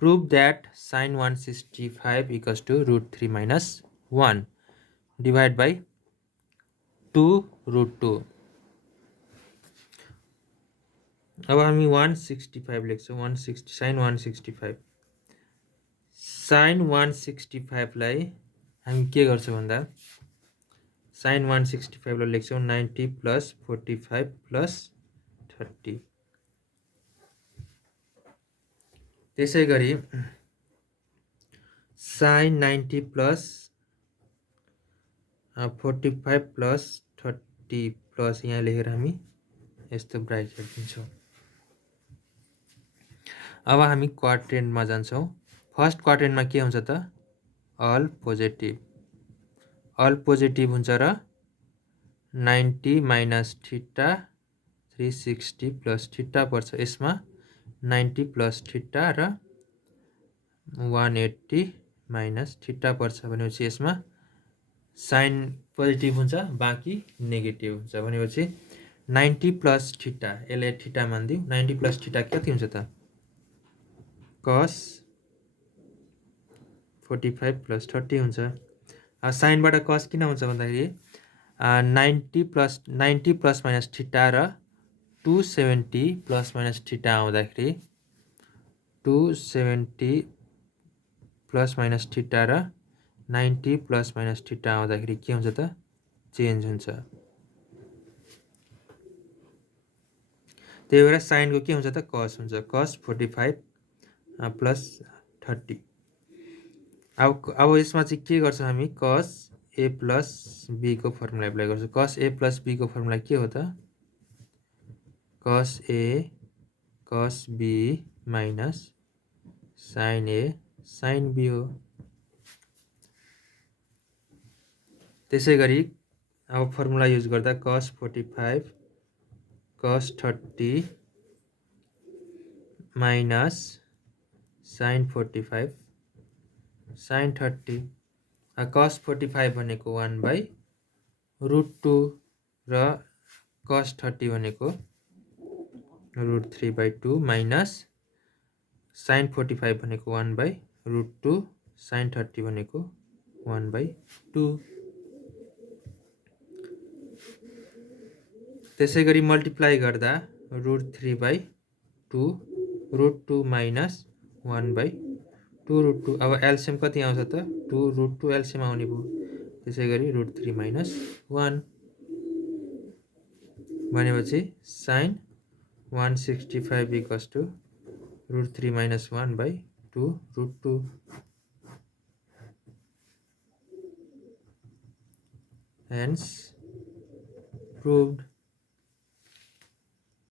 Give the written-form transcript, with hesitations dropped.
Prove that sin 165 equals to root 3 minus 1 divided by 2 root 2. अब हामी 165 लेख्छौँ. 160 sin 165. sin 165 लाई हामी के गर्छौँ भन्दा sin 165 लाई लेख्छौँ 90 plus 45 plus 30. त्यसै गरी sin 90 plus 45 plus 30 plus यहाँ लेखेर हामी यस्तो ब्राकेट दिन्छौँ. अब हामी क्वाड्रेन्टमा जान्छौँ. फर्स्ट क्वाड्रेन्टमा के हुन्छ त अल पोजिटिभ. अल पोजिटिभ हुन्छ र 90 माइनस थीटा 360 प्लस थीटा पर्छ. यसमा 90 प्लस थीटा र 180 माइनस थीटा पर्छ भनेपछि यसमा साइन पोजिटिभ हुन्छ, बाँकी नेगेटिभ हुन्छ. भनेपछि 90 प्लस थीटा, यसलाई थीटा मानिदिउँ. 90 प्लस थीटा कति हुन्छ त cos 45 प्लस 30 हुन्छ. साइनबाट cos किन हुन्छ भन्दाखेरि 90 प्लस माइनस थीटा र 270 प्लस माइनस थीटा आउँदाखेरि 270 प्लस माइनस थीटा र 90 प्लस माइनस थीटा आउँदाखेरि के हुन्छ त चेन्ज हुन्छ. त्यही भएर साइनको के हुन्छ त cos हुन्छ. cos 45 plus 30. अब यसमा चाहिँ के गर्छौँ हामी cos a प्लस b को फर्मुला एप्लाई गर्छौँ. cos a प्लस b को फर्मुला के हो त cos a cos b minus sin a sin b हो. त्यसै गरी अब फर्मुला युज गर्दा cos 45 cos 30 minus sin 45 sin 30. cos 45 भनेको 1 by root 2 र cos 30 भनेको root 3 by 2 माइनस sin 45 भनेको 1 by root 2 sin 30 भनेको 1 by 2. त्यसै गरी मल्टिप्लाई गर्दा root 3 by 2 root 2 minus 1 by 2 root 2. अब एलसिएम कति आउँछ त 2 root 2 एलसिएम आउने भयो. त्यसै गरी root 3 माइनस 1 भनेपछि sin 165 equals to root 3 minus 1 by 2 root 2. Hence proved.